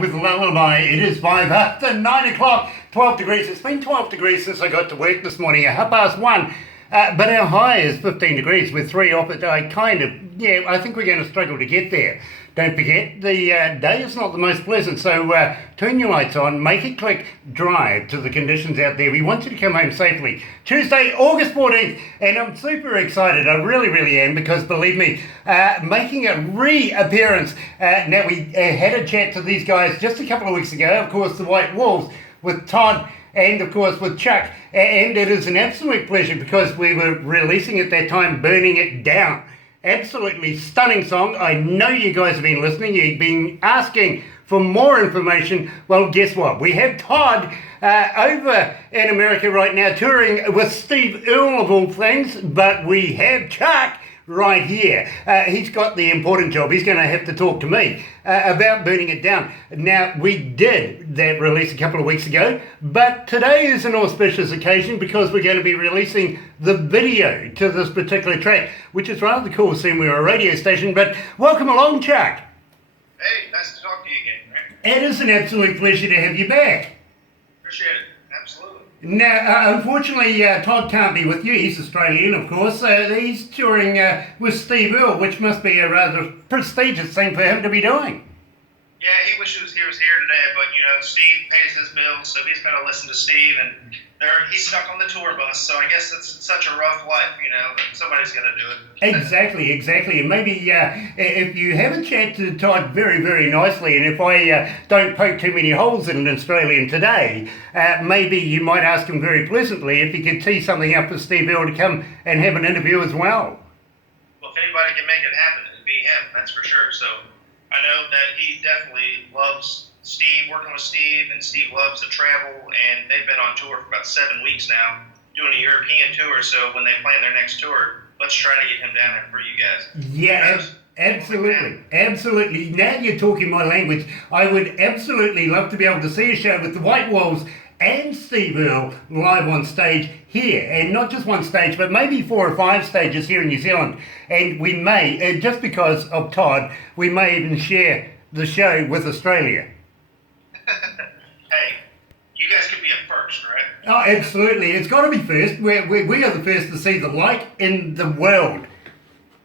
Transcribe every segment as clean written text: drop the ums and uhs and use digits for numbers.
With Lullaby, it is 5 after 9 o'clock, 12 degrees. It's been 12 degrees since I got to work this morning at 1:30. But our high is 15 degrees with 3 off it. I think we're going to struggle to get there. Don't forget, the day is not the most pleasant, so turn your lights on, make it click, drive to the conditions out there. We want you to come home safely. Tuesday, August 14th, and I'm super excited. I really am, because believe me, making a reappearance. Now, we had a chat to these guys just a couple of weeks ago, of course, the White Wolves, with Todd and, of course, with Chuck. And it is an absolute pleasure because we were releasing at that time Burning It Down. Absolutely stunning song. I know you guys have been listening. You've been asking for more information. Well, guess what? We have Todd over in America right now touring with Steve Earle of all things, but we have Chuck right here. He's got the important job. He's going to have to talk to me about Burning It Down. Now, we did that release a couple of weeks ago, but today is an auspicious occasion because we're going to be releasing the video to this particular track, which is rather cool seeing we're a radio station. But welcome along, Chuck. Hey, nice to talk to you again, Rick. It is an absolute pleasure to have you back. Appreciate it. Absolutely. Now, unfortunately, Todd can't be with you. He's Australian, of course. He's touring with Steve Earle, which must be a rather prestigious thing for him to be doing. Yeah, he wishes he was here today, but, Steve pays his bills, so he's got to listen to Steve, and he's stuck on the tour bus, so I guess it's such a rough life, that somebody's got to do it. Exactly. And maybe if you have a chat to Todd very nicely, and if I don't poke too many holes in an Australian today, maybe you might ask him very pleasantly if he could tee something up for Steve Earle to come and have an interview as well. Well, if anybody can make it happen, it'd be him, that's for sure. So I know that he definitely loves Steve, working with Steve, and Steve loves to travel, and they've been on tour for about 7 weeks now, doing a European tour, so when they plan their next tour, let's try to get him down there for you guys. Yeah, absolutely. Now you're talking my language. I would absolutely love to be able to see a show with the White Wolves and Steve Earle live on stage here, and not just one stage, but maybe 4 or 5 stages here in New Zealand. And we may, just because of Todd, we may even share the show with Australia. Hey, you guys could be a first, right? Oh, absolutely. It's got to be first. We are the first to see the light in the world.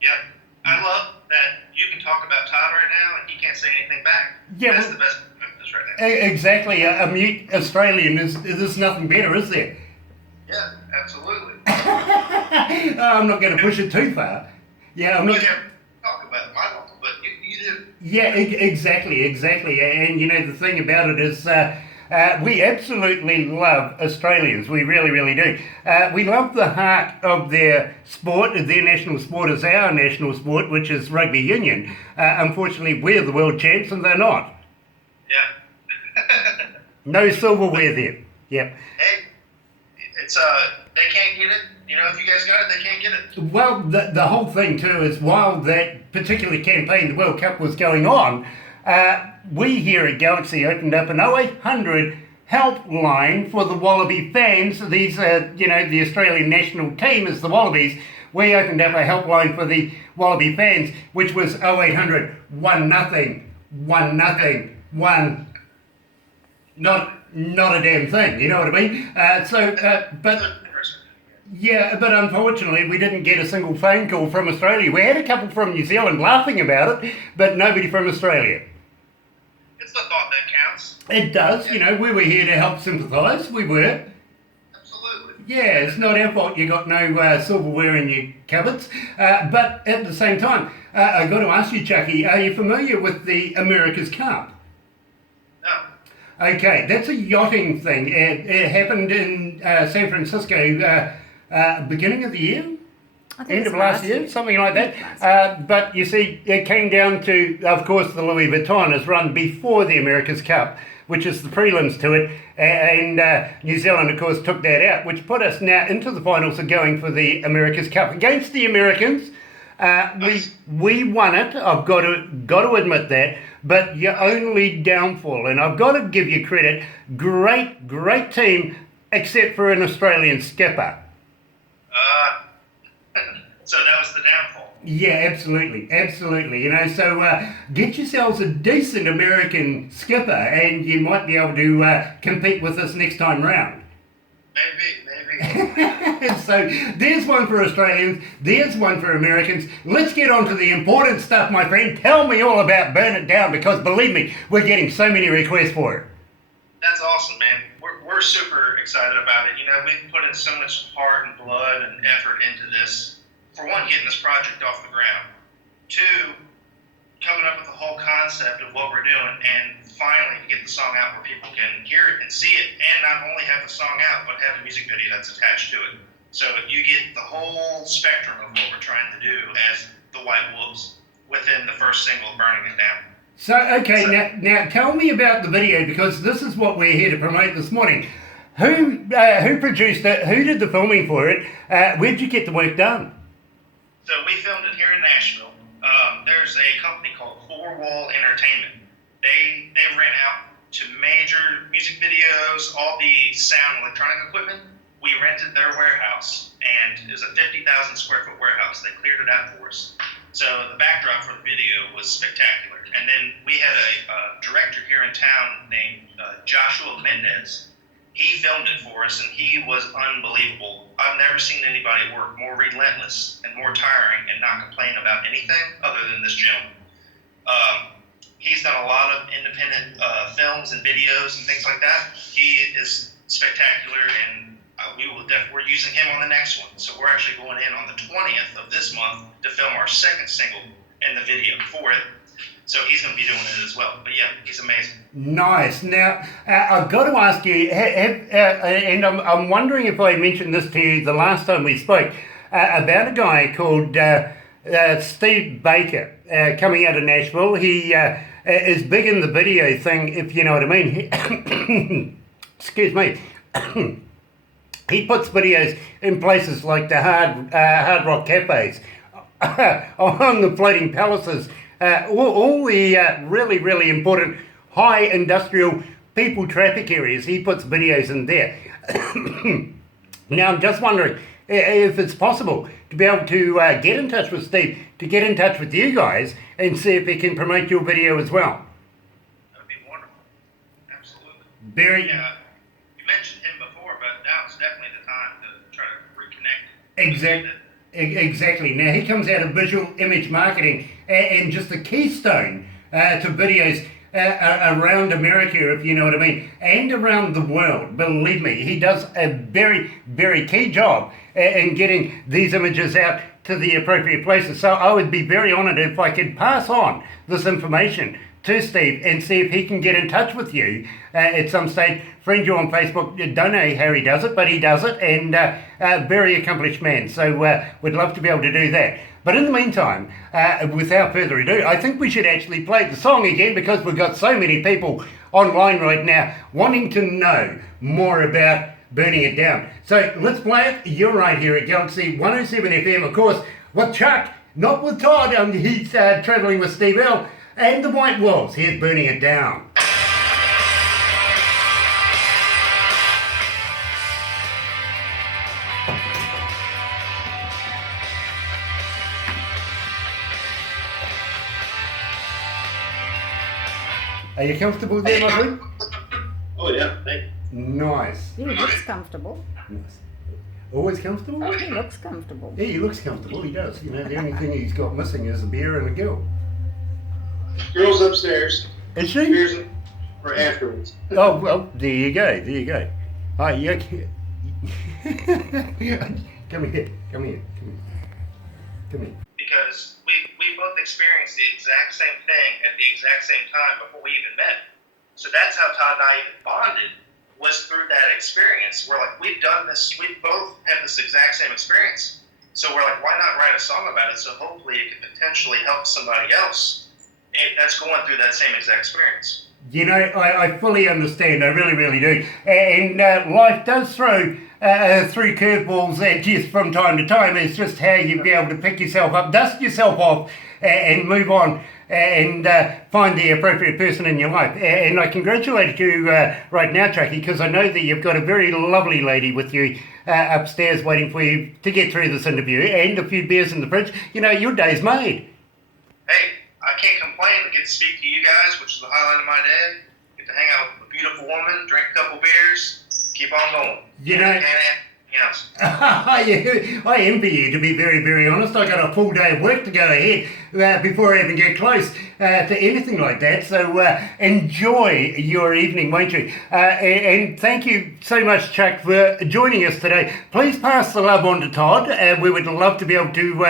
Yeah. I love that you can talk about Todd right now and he can't say anything back. Yeah, that's the best of this right now. Exactly. A mute Australian is nothing better, is there? Yeah, absolutely. I'm not going to push it too far. Yeah, I'm not. You never talk about my uncle, but you do. Yeah, exactly. And the thing about it is, we absolutely love Australians. We really do. We love the heart of their sport. Their national sport is our national sport, which is rugby union. Unfortunately, we're the world champs and they're not. Yeah. No silverware there. Yep. Hey, it's they can't get it. If you guys got it, they can't get it. Well, the whole thing too is while that particular campaign, the World Cup, was going on, we here at Galaxy opened up an 0800 helpline for the Wallaby fans. These the Australian national team is the Wallabies. We opened up a helpline for the Wallaby fans, which was 0800 1-0. Not a damn thing, you know what I mean? But unfortunately, we didn't get a single phone call from Australia. We had a couple from New Zealand laughing about it, but nobody from Australia. It's the thought that counts. It does, we were here to help sympathise, we were. Absolutely. Yeah, it's not our fault you got no silverware in your cupboards. But at the same time, I've got to ask you, Chucky, are you familiar with the America's Cup? No. Okay, that's a yachting thing. It happened in San Francisco beginning of the year? End of last year, something like that. But you see, it came down to, of course, the Louis Vuitton is run before the America's Cup, which is the prelims to it. And New Zealand, of course, took that out, which put us now into the finals of going for the America's Cup against the Americans. We won it. I've got to admit that. But your only downfall, and I've got to give you credit, great team, except for an Australian skipper. So that was the downfall. Yeah, absolutely, absolutely. So get yourselves a decent American skipper, and you might be able to compete with us next time round. Maybe. So there's one for Australians, there's one for Americans. Let's get on to the important stuff, my friend. Tell me all about Burn It Down, because believe me, we're getting so many requests for it. That's awesome, man. We're super excited about it. We've put in so much heart and blood and effort into this. For one, getting this project off the ground. Two, coming up with the whole concept of what we're doing, and finally to get the song out where people can hear it and see it, and not only have the song out, but have a music video that's attached to it. So you get the whole spectrum of what we're trying to do as the White Wolves within the first single, Burning It Down. So, okay, now tell me about the video, because this is what we're here to promote this morning. Who produced it? Who did the filming for it? Where'd you get the work done? So we filmed it here in Nashville. There's a company called Four Wall Entertainment. They rent out to major music videos, all the sound electronic equipment. We rented their warehouse, and it was a 50,000 square foot warehouse. They cleared it out for us. So the backdrop for the video was spectacular. And then we had a director here in town named Joshua Mendez. He filmed it for us, and he was unbelievable. I've never seen anybody work more relentless and more tiring and not complain about anything other than this gentleman. He's done a lot of independent films and videos and things like that. He is spectacular, and we're using him on the next one. So we're actually going in on the 20th of this month to film our second single and the video for it. So he's going to be doing it as well. But yeah, he's amazing. Nice. Now, I've got to ask you, and I'm wondering if I mentioned this to you the last time we spoke, about a guy called Steve Baker coming out of Nashville. He is big in the video thing, if you know what I mean. Excuse me. He puts videos in places like the hard rock cafes, on the floating palaces, all the really, really important high industrial people traffic areas. He puts videos in there. Now, I'm just wondering if it's possible to be able to get in touch with Steve, to get in touch with you guys and see if he can promote your video as well. That would be wonderful. Absolutely. Very. Yeah. You mentioned him before, but now's definitely the time to try to reconnect. Exactly. Now, he comes out of visual image marketing and just a keystone to videos around America, if you know what I mean, and around the world. Believe me, he does a very, very key job in getting these images out to the appropriate places. So I would be very honored if I could pass on this information to Steve and see if he can get in touch with you at some stage. Friend you on Facebook. Don't know how he does it, but he does it, and a very accomplished man. So we'd love to be able to do that. But in the meantime, without further ado, I think we should actually play the song again, because we've got so many people online right now wanting to know more about Burning It Down. So let's play it. You're right here at Galaxy 107 FM, of course, with Chuck, not with Todd. He's travelling with Steve L. and the White Wolves. Here's Burning It Down. Are you comfortable there, my friend? Oh yeah, thank you. Nice. He looks comfortable. Nice. Always comfortable? Oh, he looks comfortable. Yeah, he looks comfortable. He does. You know, the only thing he's got missing is a beer and a girl. Girl's upstairs. Is she? Beers for afterwards. Oh, well, there you go. There you go. Hi, you okay? Come here. Come here. Come here. Because we both experienced the exact same thing at the exact same time before we even met. So that's how Todd and I even bonded, was through that experience. We're like, we've done this, we both had this exact same experience. So we're like, why not write a song about it? So hopefully it could potentially help somebody else that's going through that same exact experience. You know, I fully understand. I really, really do. And life does throw curveballs at you from time to time. It's just how you be able to pick yourself up, dust yourself off, and move on and find the appropriate person in your life. And I congratulate you right now, Chucky, because I know that you've got a very lovely lady with you upstairs waiting for you to get through this interview, and a few beers in the fridge. You know, your day's made. Hey, I can't complain. I get to speak to you guys, which is the highlight of my day. Get to hang out with a beautiful woman, drink a couple beers, keep on going. You know, Can't have anything else. I envy you, to be very, very honest. I got a full day of work to go ahead before I even get close to anything like that. So enjoy your evening, won't you? And thank you so much, Chuck, for joining us today. Please pass the love on to Todd. We would love to be able to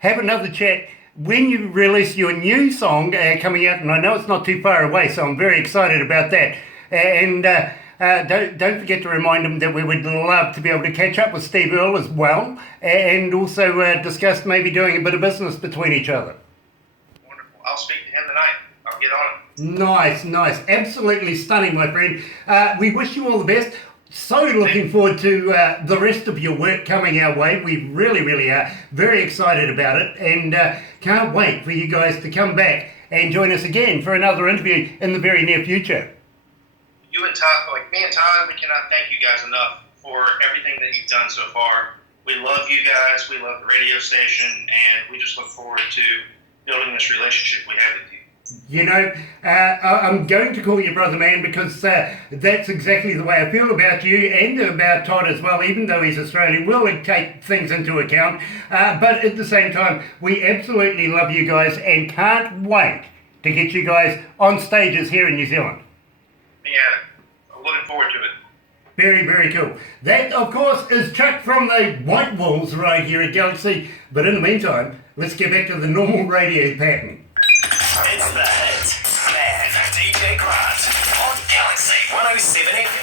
have another chat when you release your new song coming out, and I know it's not too far away, so I'm very excited about that. And don't forget to remind them that we would love to be able to catch up with Steve Earle as well, and also discuss maybe doing a bit of business between each other. Wonderful. I'll speak to him tonight. I'll get on it. Nice. Absolutely stunning, my friend. We wish you all the best. So looking forward to the rest of your work coming our way. We really are very excited about it, and can't wait for you guys to come back and join us again for another interview in the very near future. You and Todd, like me and Todd, we cannot thank you guys enough for everything that you've done so far. We love you guys. We love the radio station, and we just look forward to building this relationship we have with you. You know, I'm going to call you brother man because that's exactly the way I feel about you and about Todd as well, even though he's Australian. We'll take things into account, but at the same time, we absolutely love you guys and can't wait to get you guys on stages here in New Zealand. Yeah, I'm looking forward to it. Very cool. That, of course, is Chuck from the White Walls right here at Galaxy. But in the meantime, let's get back to the normal radio pattern. It's the Hit Man, DJ Grant on Galaxy 107 FM.